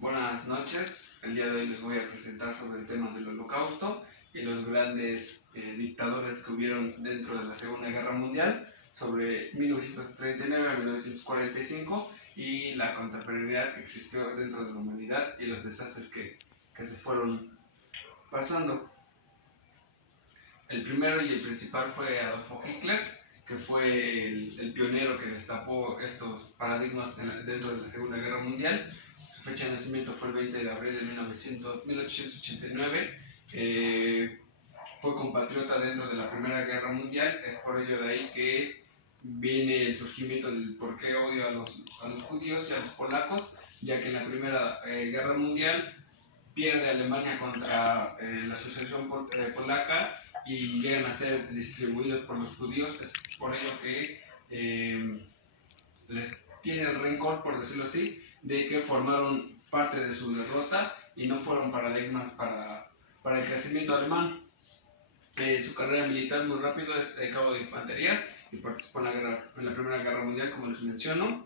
Buenas noches, el día de hoy les voy a presentar sobre el tema del Holocausto y los grandes dictadores que hubieron dentro de la Segunda Guerra Mundial, sobre 1939 a 1945 y la contemporaneidad que existió dentro de la humanidad y los desastres que se fueron pasando. El primero y el principal fue Adolfo Hitler, que fue el pionero que destapó estos paradigmas dentro de la Segunda Guerra Mundial. Su fecha de nacimiento fue el 20 de abril de 1889. Fue compatriota dentro de la Primera Guerra Mundial. Es por ello de ahí que viene el surgimiento del por qué odio a los judíos y a los polacos, ya que en la Primera Guerra Mundial pierde Alemania contra la Asociación Polaca y llegan a ser distribuidos por los judíos. Es por ello que les tiene el rencor, por decirlo así, de que formaron parte de su derrota y no fueron paradigmas para el crecimiento alemán. Su carrera militar muy rápido es cabo de infantería y participó en la Primera Guerra Mundial, como les menciono.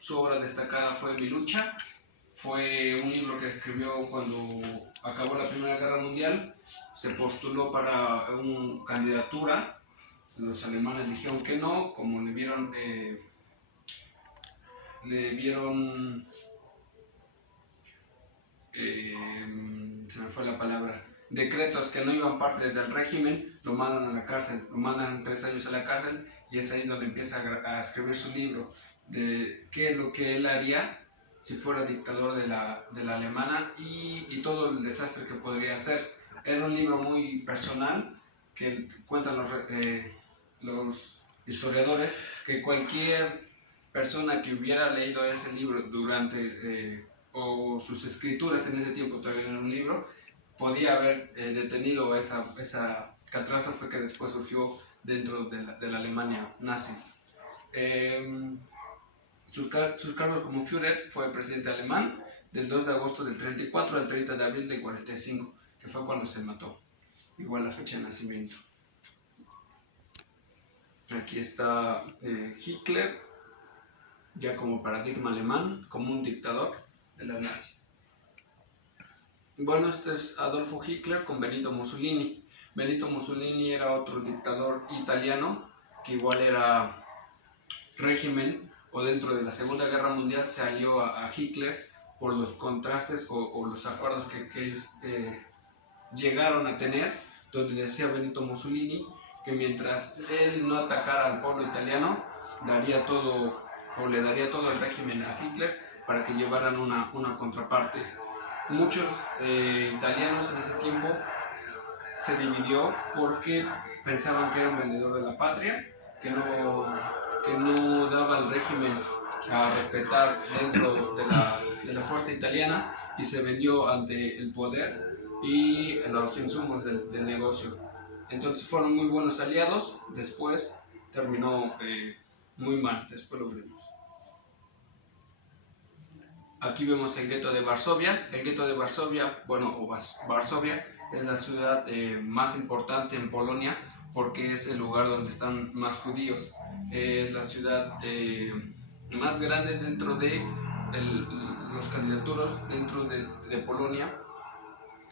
Su obra destacada fue Mi lucha. Fue un libro que escribió cuando acabó la Primera Guerra Mundial. Se postuló para una candidatura. Los alemanes dijeron que no, como le vieron se me fue la palabra, decretos que no iban parte del régimen, lo mandan a la cárcel, lo mandan 3 años a la cárcel, y es ahí donde empieza a escribir su libro de qué es lo que él haría si fuera dictador de la alemana y todo el desastre que podría hacer. Era un libro muy personal que cuentan los historiadores que cualquier persona que hubiera leído ese libro durante o sus escrituras en ese tiempo, todavía no era un libro, podía haber detenido esa catástrofe que después surgió dentro de la Alemania nazi. Sus cargos como Führer: fue presidente alemán del 2 de agosto del 34 al 30 de abril del 45, que fue cuando se mató. Igual la fecha de nacimiento. Aquí está Hitler, ya como paradigma alemán, como un dictador de la nazi. Bueno, este es Adolfo Hitler con Benito Mussolini. Benito Mussolini era otro dictador italiano que igual era régimen, o dentro de la Segunda Guerra Mundial se alió a Hitler por los contrastes o los acuerdos que ellos llegaron a tener, donde decía Benito Mussolini que mientras él no atacara al pueblo italiano, daría todo o le daría todo el régimen a Hitler para que llevaran una contraparte. Muchos italianos en ese tiempo se dividió porque pensaban que era un vendedor de la patria, que no daba al régimen a respetar dentro de la fuerza italiana, y se vendió ante el poder y los insumos del negocio. Entonces fueron muy buenos aliados. Después terminó muy mal, después lo veremos. Aquí vemos el gueto de Varsovia. El gueto de Varsovia, Varsovia es la ciudad más importante en Polonia porque es el lugar donde están más judíos. Es la ciudad más grande dentro de los candidaturos dentro de Polonia.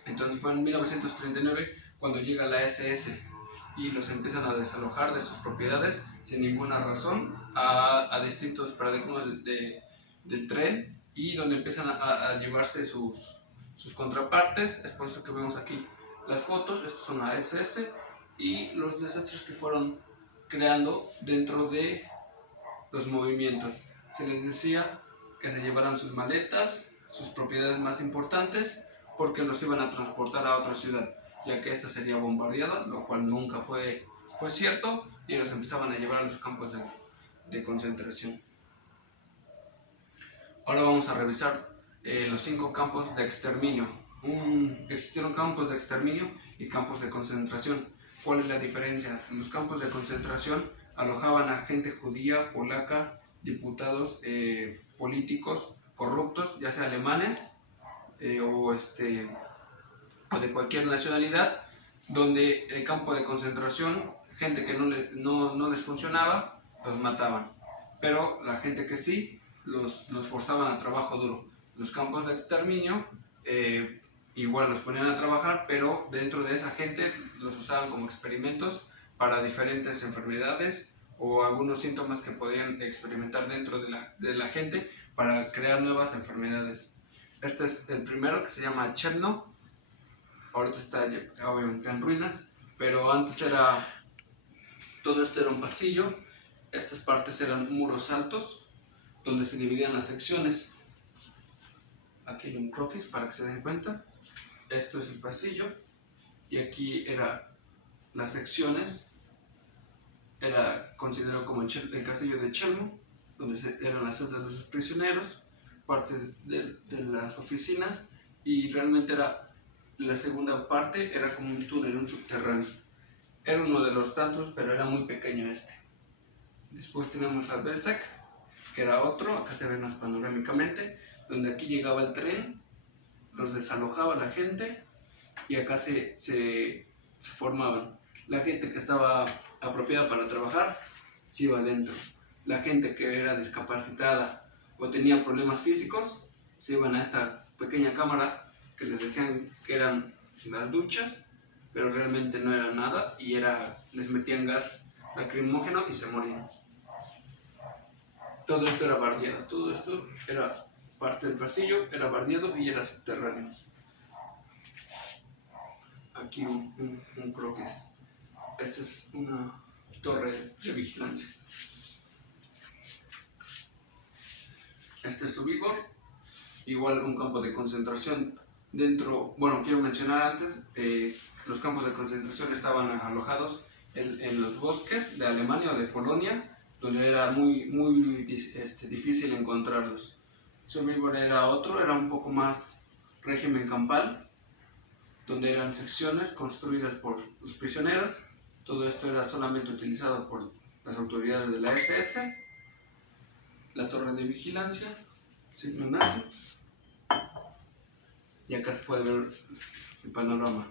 Entonces fue en 1939 cuando llega la SS y los empiezan a desalojar de sus propiedades sin ninguna razón a distintos paradigmas del tren, y donde empiezan a llevarse sus contrapartes. Es por eso que vemos aquí las fotos. Estas son la SS y los desastres que fueron creando dentro de los movimientos. Se les decía que se llevaran sus maletas, sus propiedades más importantes, porque los iban a transportar a otra ciudad, ya que esta sería bombardeada, lo cual nunca fue cierto, y los empezaban a llevar a los campos de concentración. Ahora vamos a revisar los 5 campos de exterminio. Existieron campos de exterminio y campos de concentración. ¿Cuál es la diferencia? En los campos de concentración alojaban a gente judía, polaca, diputados, políticos corruptos, ya sea alemanes o de cualquier nacionalidad, donde el campo de concentración, gente que no les funcionaba, los mataban. Pero la gente que sí, los forzaban a trabajo duro, los campos de exterminio, igual los ponían a trabajar, pero dentro de esa gente los usaban como experimentos para diferentes enfermedades o algunos síntomas que podían experimentar dentro de la gente para crear nuevas enfermedades. Este es el primero, que se llama Chelmno. Ahorita está obviamente en ruinas, pero antes era, todo esto era un pasillo. Estas partes eran muros altos donde se dividían las secciones. Aquí hay un croquis para que se den cuenta. Esto es el pasillo y aquí eran las secciones. Era considerado como el castillo de Chelmno, donde eran las celdas de sus prisioneros, parte de las oficinas, y realmente era la segunda parte, era como un túnel, un subterráneo. Era uno de los tantos, pero era muy pequeño este. Después tenemos al Belzec, que era otro, acá se ve más panorámicamente, donde aquí llegaba el tren, los desalojaba la gente y acá se formaban. La gente que estaba apropiada para trabajar se iba adentro. La gente que era discapacitada o tenía problemas físicos se iban a esta pequeña cámara que les decían que eran las duchas, pero realmente no era nada y les metían gas lacrimógeno y se morían. Todo esto era bardeado, todo esto era parte del pasillo, era bardeado y era subterráneo. Aquí un croquis. Esta es una torre de vigilancia. Este es Sobibor, igual un campo de concentración. Dentro, bueno, quiero mencionar antes, los campos de concentración estaban alojados en los bosques de Alemania o de Polonia, donde era muy difícil encontrarlos. Sobibor era otro, era un poco más régimen campal, donde eran secciones construidas por los prisioneros. Todo esto era solamente utilizado por las autoridades de la SS. La torre de vigilancia, signo nazi. Y acá se puede ver el panorama.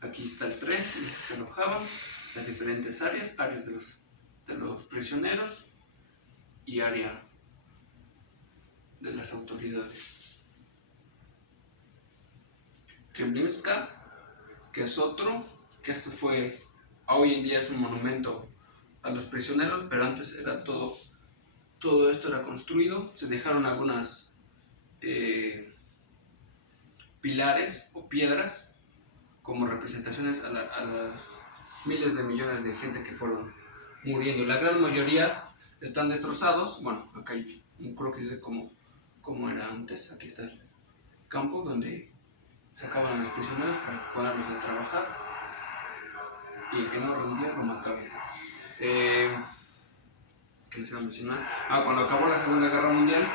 Aquí está el tren, donde se alojaban las diferentes áreas de los prisioneros y área de las autoridades. Treblinka, que es otro, que esto fue, hoy en día es un monumento a los prisioneros, pero antes era todo esto era construido, se dejaron algunas pilares o piedras como representaciones a las miles de millones de gente que fueron muriendo. La gran mayoría están destrozados. Bueno, acá hay un croquis de cómo era antes. Aquí está el campo donde sacaban a los prisioneros para ponerlos a trabajar y el que no rendía lo mataban. ¿Qué les iba a mencionar? Cuando acabó la Segunda Guerra Mundial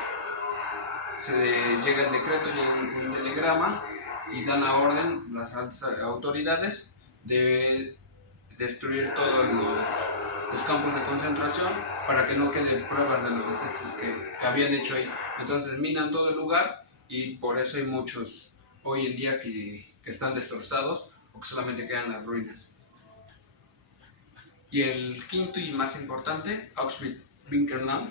llega el decreto, llega un telegrama y dan la orden las altas autoridades de destruir todos los campos de concentración para que no queden pruebas de los desastres que habían hecho ahí. Entonces minan todo el lugar y por eso hay muchos hoy en día que están destrozados o que solamente quedan las ruinas. Y el quinto y más importante, Auschwitz-Birkenau,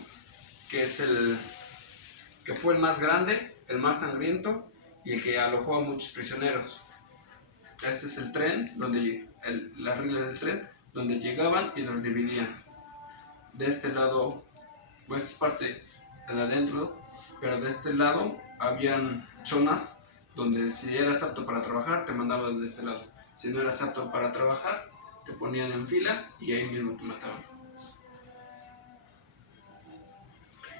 que fue el más grande, el más sangriento y el que alojó a muchos prisioneros. Este es el tren, las reglas del tren, donde llegaban y los dividían. De este lado, pues esta es parte de adentro, pero de este lado habían zonas donde si eras apto para trabajar te mandaban de este lado. Si no eras apto para trabajar, te ponían en fila y ahí mismo te mataban.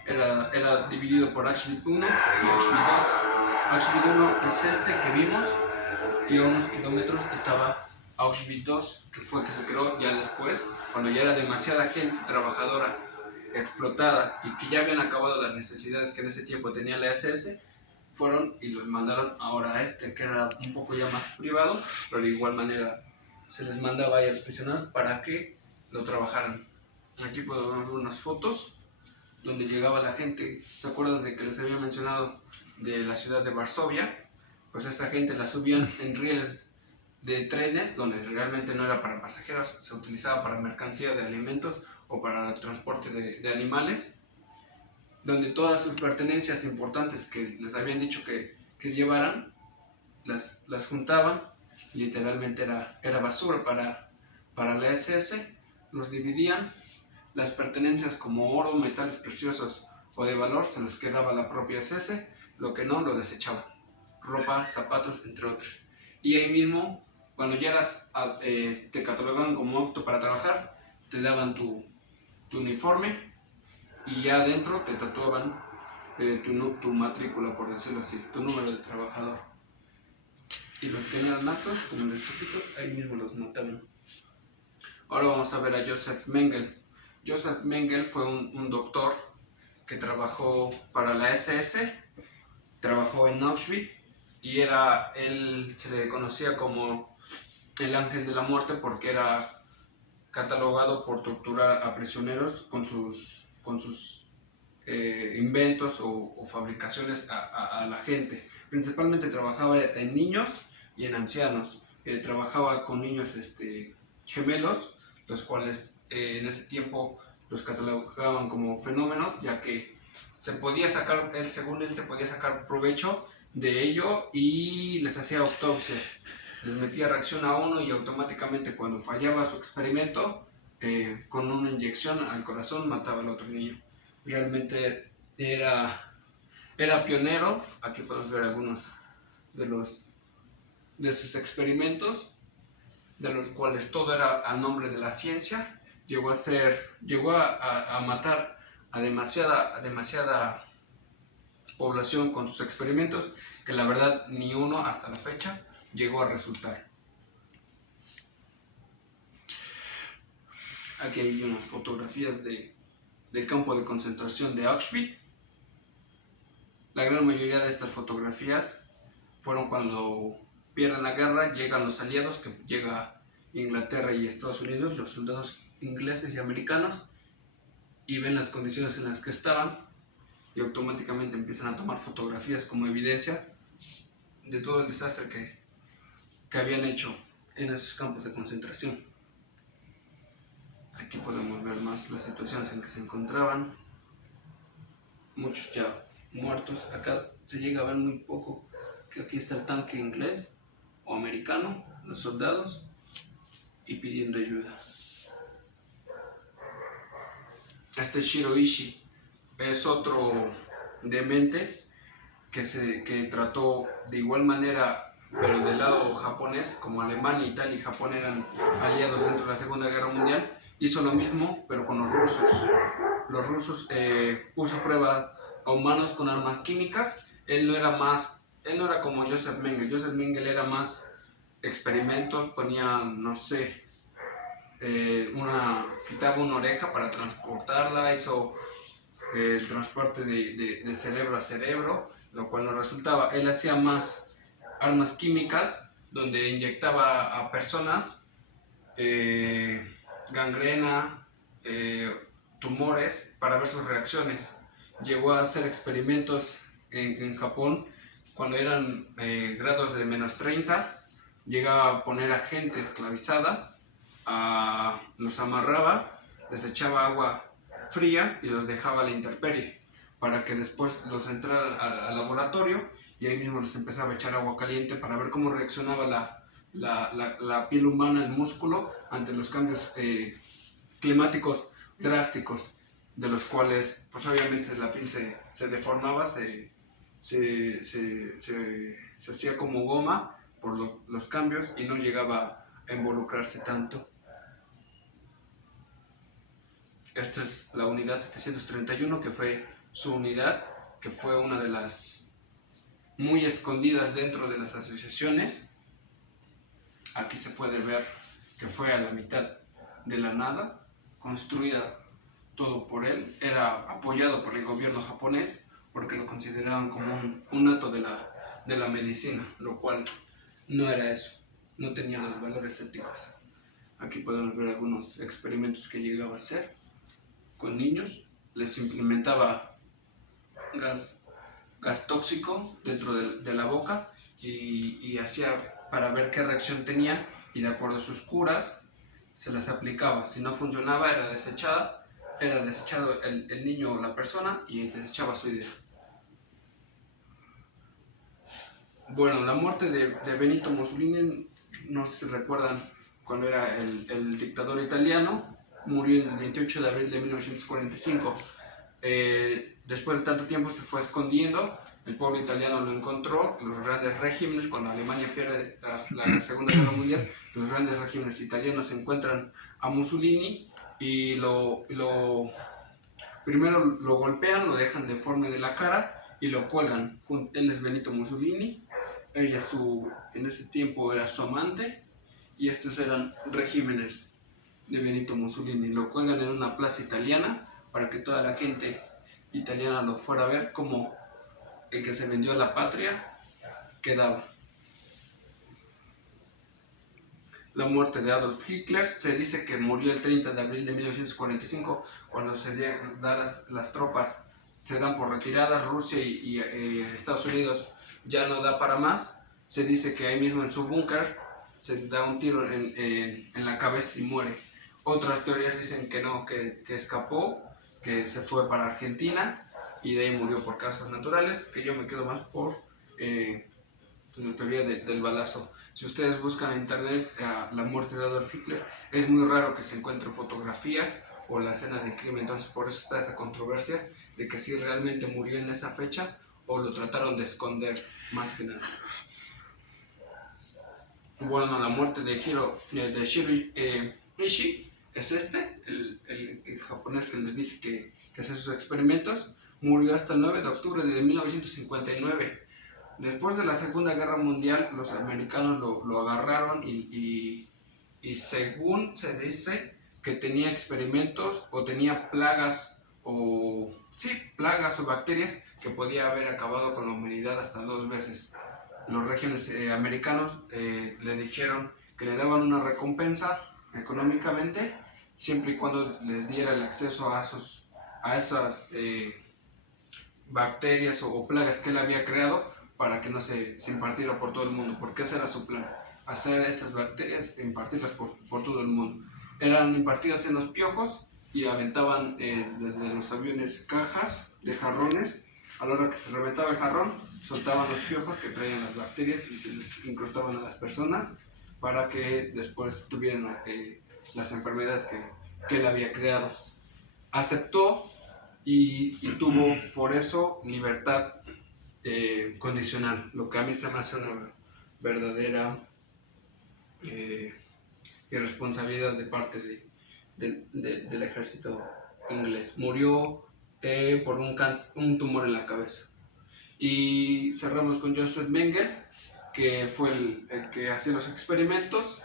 Era dividido por Auschwitz 1 y Auschwitz 2. Auschwitz 1 es este que vimos y a unos kilómetros estaba Auschwitz 2, que fue el que se creó ya después, cuando ya era demasiada gente trabajadora explotada y que ya habían acabado las necesidades que en ese tiempo tenía la SS, fueron y los mandaron ahora a este, que era un poco ya más privado, pero de igual manera se les mandaba ahí a los prisioneros para que lo trabajaran. Aquí puedo ver unas fotos donde llegaba la gente. ¿Se acuerdan de que les había mencionado de la ciudad de Varsovia? Pues esa gente la subían en rieles de trenes donde realmente no era para pasajeros, se utilizaba para mercancía de alimentos o para el transporte de animales. donde todas sus pertenencias importantes que les habían dicho que llevaran, las juntaban, y literalmente era basura para la SS. Los dividían, las pertenencias como oro, metales preciosos o de valor se los quedaba la propia SS, lo que no lo desechaban, ropa, zapatos, entre otros. Y ahí mismo, cuando ya te catalogaban como apto para trabajar, te daban tu uniforme, y ya adentro te tatuaban tu matrícula, por decirlo así, tu número de trabajador. Y los que no eran aptos, como les repito, ahí mismo los mataban. Ahora vamos a ver a Joseph Mengele. Joseph Mengele fue un doctor que trabajó para la SS, trabajó en Auschwitz, y él se le conocía como el ángel de la muerte porque era catalogado por torturar a prisioneros con sus inventos o fabricaciones a la gente. Principalmente trabajaba en niños y en ancianos. Trabajaba con niños gemelos, los cuales en ese tiempo los catalogaban como fenómenos, ya que según él, se podía sacar provecho de ello, y les hacía autopsias. Les metía reacción a uno y automáticamente, cuando fallaba su experimento, con una inyección al corazón mataba al otro niño. Realmente era pionero. Aquí podemos ver algunos de sus experimentos, de los cuales todo era a nombre de la ciencia. Llegó a matar a demasiada población con sus experimentos, que la verdad ni uno hasta la fecha llegó a resultar. Aquí hay unas fotografías del campo de concentración de Auschwitz. La gran mayoría de estas fotografías fueron cuando pierden la guerra, llegan los aliados, que llega Inglaterra y Estados Unidos, los soldados ingleses y americanos, y ven las condiciones en las que estaban, y automáticamente empiezan a tomar fotografías como evidencia de todo el desastre que habían hecho en esos campos de concentración. Aquí podemos ver más las situaciones en que se encontraban, muchos ya muertos. Acá se llega a ver muy poco, que aquí está el tanque inglés o americano, los soldados, y pidiendo ayuda. Este Shiroishi es otro demente que trató de igual manera, pero del lado japonés. Como Alemania, Italia y Japón eran aliados dentro de la Segunda Guerra Mundial, hizo lo mismo pero con los rusos. Los rusos puso a prueba a humanos con armas químicas. Él no era como Joseph Mengele. Joseph Mengele era más experimentos, ponía, no sé, quitaba una oreja para transportarla, hizo el transporte de cerebro a cerebro, lo cual no resultaba. Él hacía más armas químicas, donde inyectaba a personas gangrena, tumores, para ver sus reacciones. Llegó a hacer experimentos en Japón cuando eran grados de -30. Llegaba a poner a gente esclavizada, los amarraba, les echaba agua fría y los dejaba a la intemperie, para que después los entrara al laboratorio, y ahí mismo les empezaba a echar agua caliente para ver cómo reaccionaba la piel humana, el músculo, ante los cambios climáticos drásticos, de los cuales pues obviamente la piel se deformaba, se hacía como goma por los cambios, y no llegaba a involucrarse tanto. Esta es la unidad 731, que fue su unidad, que fue una de las muy escondidas dentro de las asociaciones. Aquí se puede ver que fue a la mitad de la nada, construida todo por él. Era apoyado por el gobierno japonés porque lo consideraban como un acto de la medicina, lo cual no era eso, no tenía los valores éticos. Aquí podemos ver algunos experimentos que llegaba a hacer con niños. Les implementaba gas tóxico dentro de la boca, y hacía para ver qué reacción tenían, y de acuerdo a sus curas se las aplicaba. Si no funcionaba, era desechada, era desechado el niño o la persona y desechaba su idea. Bueno, la muerte de Benito Mussolini, no sé si recuerdan, cuando era el dictador italiano, murió el 28 de abril de 1945. Después de tanto tiempo se fue escondiendo, el pueblo italiano lo encontró, los grandes regímenes, cuando Alemania pierde la Segunda Guerra Mundial, los grandes regímenes italianos encuentran a Mussolini y primero lo golpean, lo dejan deforme de la cara y lo cuelgan. Él es Benito Mussolini, ella en ese tiempo era su amante y estos eran regímenes de Benito Mussolini. Lo cuelgan en una plaza italiana para que toda la gente italiana lo fuera a ver como el que se vendió a la patria quedaba. La muerte de Adolf Hitler, se dice que murió el 30 de abril de 1945 cuando las tropas se dan por retiradas. Rusia y Estados Unidos ya no da para más. Se dice que ahí mismo en su búnker se da un tiro en la cabeza y muere. Otras teorías dicen que no, que escapó, que se fue para Argentina y de ahí murió por causas naturales, que yo me quedo más por la teoría del balazo. Si ustedes buscan en internet la muerte de Adolf Hitler, es muy raro que se encuentren fotografías o la escena del crimen, entonces por eso está esa controversia de que si realmente murió en esa fecha o lo trataron de esconder más que nada. Bueno, la muerte de Shiro Ishii es el japonés que les dije que hace sus experimentos, murió hasta el 9 de octubre de 1959. Después de la Segunda Guerra Mundial, los americanos lo agarraron y según se dice que tenía experimentos o tenía plagas o bacterias que podía haber acabado con la humanidad hasta 2 veces. Los regímenes americanos le dijeron que le daban una recompensa económicamente siempre y cuando les diera el acceso a esas bacterias o plagas que él había creado para que no se impartiera por todo el mundo, porque ese era su plan, hacer esas bacterias e impartirlas por todo el mundo. Eran impartidas en los piojos y aventaban desde los aviones cajas de jarrones. A la hora que se reventaba el jarrón, soltaban los piojos que traían las bacterias y se les incrustaban a las personas para que después tuvieran las enfermedades que él había creado. Aceptó y tuvo por eso libertad condicional, lo que a mí se me hace una verdadera irresponsabilidad de parte del ejército inglés. Murió por un tumor en la cabeza. Y cerramos con Joseph Mengele, que fue el que hacía los experimentos.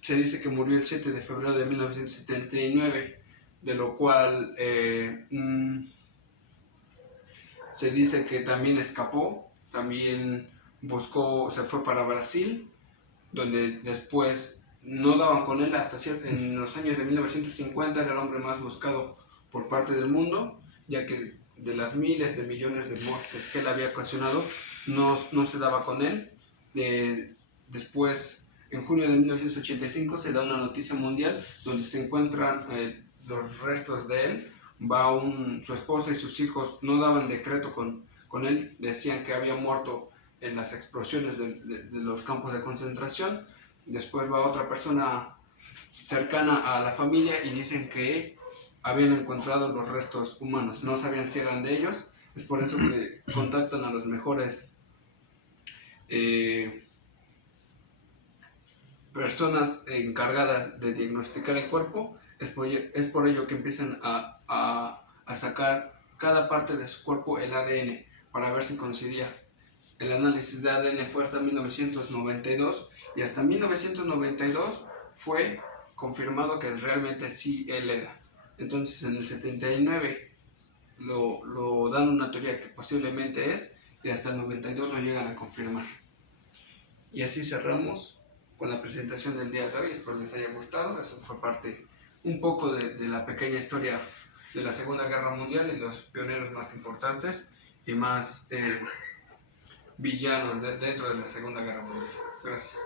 Se dice que murió el 7 de febrero de 1979, de lo cual se dice que también escapó, también se fue para Brasil, donde después no daban con él hasta en los años de 1950 era el hombre más buscado por parte del mundo, ya que de las miles de millones de muertes que él había ocasionado, no se daba con él. Después, en junio de 1985, se da una noticia mundial donde se encuentran los restos de él. Su esposa y sus hijos no daban decreto con él, decían que había muerto en las explosiones de los campos de concentración. Después va otra persona cercana a la familia y dicen que habían encontrado los restos humanos, no sabían si eran de ellos. Es por eso que contactan a los mejores personas encargadas de diagnosticar el cuerpo. Es por ello que empiezan a sacar cada parte de su cuerpo el ADN para ver si coincidía. El análisis de ADN fue hasta 1992 y hasta 1992 fue confirmado que realmente sí él era. Entonces en el 79 lo dan una teoría que posiblemente es y hasta el 92 lo llegan a confirmar. Y así cerramos con la presentación del día de hoy. Espero les haya gustado. Eso fue parte un poco de la pequeña historia de la Segunda Guerra Mundial y los pioneros más importantes y más villanos dentro de la Segunda Guerra Mundial. Gracias.